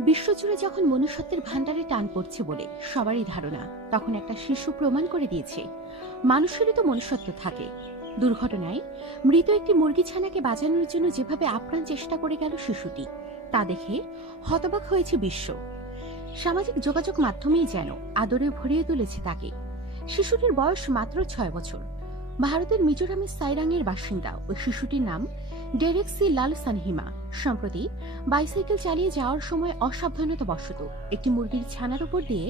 বিশ্বজুড়ে যখন মনুষ্যত্বের ভান্ডারে টান পড়ছে বলে সবারই ধারণা, তখন একটা শিশু প্রমাণ করে দিয়েছে মানুষেরই তো মনুষ্যত্ব থাকে। দুর্ঘটনায় মৃত একটি মুরগি ছানাকে বাঁচানোর জন্য যেভাবে আপ্রাণ চেষ্টা করে গেল শিশুটি, তা দেখে হতবাক হয়েছে বিশ্ব। সামাজিক যোগাযোগ মাধ্যমেই যেন আদরে ভরিয়ে তুলেছে তাকে। শিশুটির বয়স মাত্র ৬ বছর। ভারতের মিজোরামের সাইরাংয়ের বাসিন্দা ওই শিশুটির নাম ডেরেক সি লাল সানহিমা। সম্প্রতি বাইসাইকেল চালিয়ে যাওয়ার সময় অসাবধানতাবশত একটি মুরগির ছানার উপর দিয়ে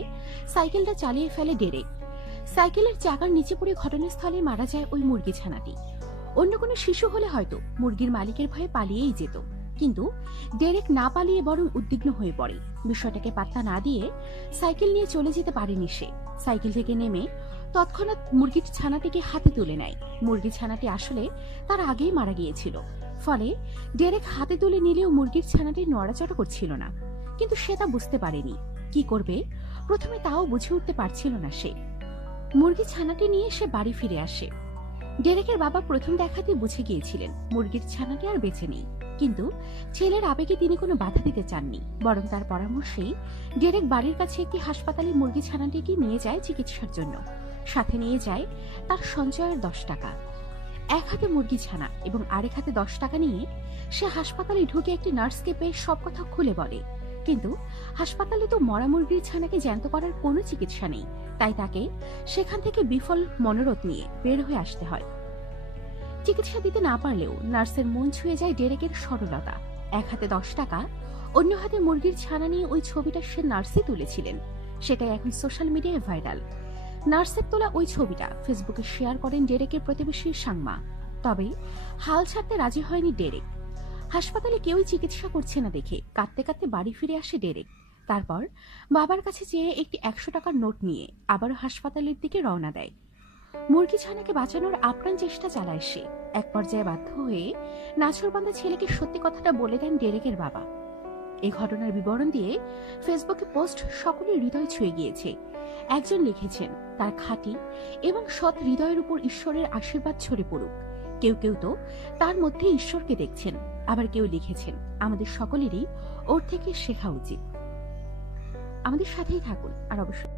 সাইকেলটা চালিয়ে ফেলে ডেরেক। সাইকেলের চাকার নিচে পড়ে ঘটনাস্থলে মারা যায় ওই মুরগি ছানাটি। অন্য কোনো শিশু হলে হয়তো মুরগির মালিকের ভয়ে পালিয়েই যেত, কিন্তু ডেরেক না পালিয়ে বরং উদ্বিগ্ন হয়ে পড়ে। বিষয়টাকে পাত্তা না দিয়ে সাইকেল নিয়ে চলে যেতে পারেনি সে। সাইকেল থেকে নেমে তৎক্ষণাৎ মুরগির ছানাটিকে হাতে তুলে নেয়। মুরগি ছানাটি আসলে তার আগেই মারা গিয়েছিল, ফলে ডেরেক হাতে তুলে নিলেও মুরগির ছানাটি নড়াচড়া করছিল না। কিন্তু সে তা বুঝতে পারেনি। কি করবে প্রথমে তাও বুঝে উঠতে পারছিল না সে। মুরগি ছানাটি নিয়ে সে বাড়ি ফিরে আসে। ডেরেকের বাবা প্রথম দেখাতে বুঝে গিয়েছিলেন মুরগির ছানাটি আর বেঁচে নেই, কিন্তু ছেলের আবেগে তিনি কোনো বাধা দিতে চাননি। বরং তার পরামর্শেই ডেরেক বাড়ির কাছে একটি হাসপাতালে মুরগি ছানাটিকে নিয়ে যায় চিকিৎসার জন্য। সাথে নিয়ে যায় তার সঞ্চয়ের 10 টাকা। এক হাতে মুরগি ছানা এবং আরেক হাতে 10 টাকা নিয়ে সে হাসপাতালে ঢুকে একটি নার্সকে পেয়ে সব কথা খুলে বলে। কিন্তু হাসপাতালে তো মরা মুরগির ছানাকে জ্যান্ত করার কোনো চিকিৎসা নেই, তাই তাকে সেখান থেকে বিফল মনোরথ নিয়ে বের হয়ে আসতে হয়। চিকিৎসা দিতে না পারলেও নার্সের মন ছুঁয়ে যায় ডেরেকের সরলতা। এক হাতে 10 টাকা, অন্য হাতে মুরগির ছানা নিয়ে ওই ছবিটা সে নার্সই তুলেছিলেন। সেটাই এখন সোশ্যাল মিডিয়ায় ভাইরাল। নার্সের তোলা ওই ছবিটা ফেসবুকে শেয়ার করেন ডেরেকের প্রতিবেশী সাংমা। তবে হাল ছাড়তে রাজি হয়নি ডেরেক। হাসপাতালে কেউই চিকিৎসা করছে না দেখে কাঁদতে কাঁদতে বাড়ি ফিরে আসে ডেরেক। তারপর বাবার কাছে চেয়ে একটি 100 টাকার নোট নিয়ে আবারও হাসপাতালের দিকে রওনা দেয়। মুরগি ছানাকে বাঁচানোর আপ্রাণ চেষ্টা চালায় সে। এক পর্যায়ে বাধ্য হয়ে নাছোড়বান্দা ছেলেকে সত্যি কথাটা বলে দেন ডেরেকের বাবা। এই ঘটনার বিবরণ দিয়ে ফেসবুকে পোস্ট সকলের হৃদয় ছুঁয়ে গিয়েছে। একজন লিখেছেন, তার খাঁটি এবং সৎ হৃদয়ের উপর ঈশ্বরের আশীর্বাদ ছড়ে পড়ুক। কেউ কেউ তো তার মধ্যে ঈশ্বরকে দেখছেন। আবার কেউ লিখেছেন, আমাদের সকলেরই ওর থেকে শেখা উচিত। আমাদের সাথেই থাকুন আর অবশ্যই